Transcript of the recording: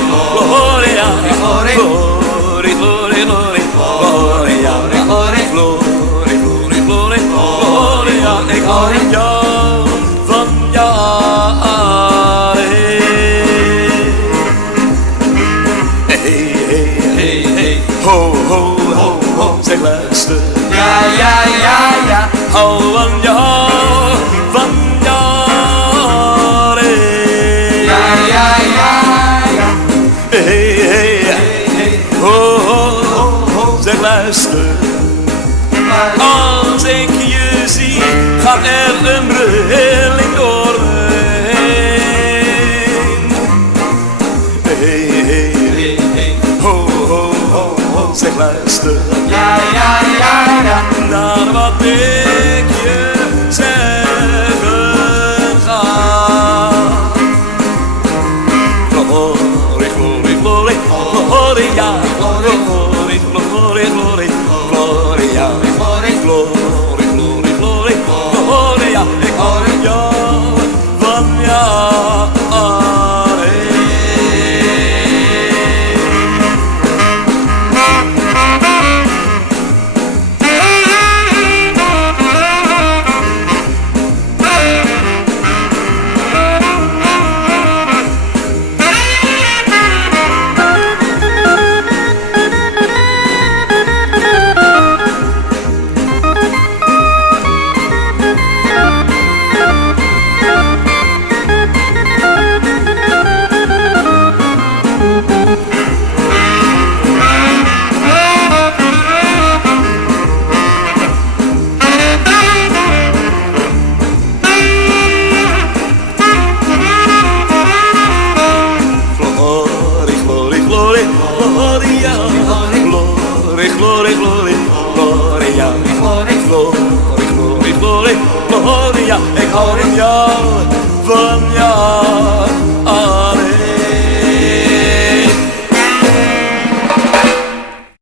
glory, gloria, glory, glory, glory, gloria, glory, glory, glory, glory, gloria, ik hou jou van jaren. Hey, hey, hey, hey, ho, ho, ho, ho, zeg luister. Ja, ja, ja, ja. Hou van jou, van jaren. Ja, ja, ja, ja. Hey, hey, hey, ho, ho, ho, ho, zeg luister. Als ik je zie, gaat er een rilling door me heen. Hey, hey, hey, hey, ho, ho, ho, ho, zeg luister. Ja, ja, ja, ja. Naar wat ik je zeggen ga. Glory, glory, glory, gloria, glory, glory, glory, glory, gloria, glory, glory, glory, glory, gloria, ik hou jou van jaren. Glory, glory, gloria, glory, glory, glory, glory, gloria, ik hou van jou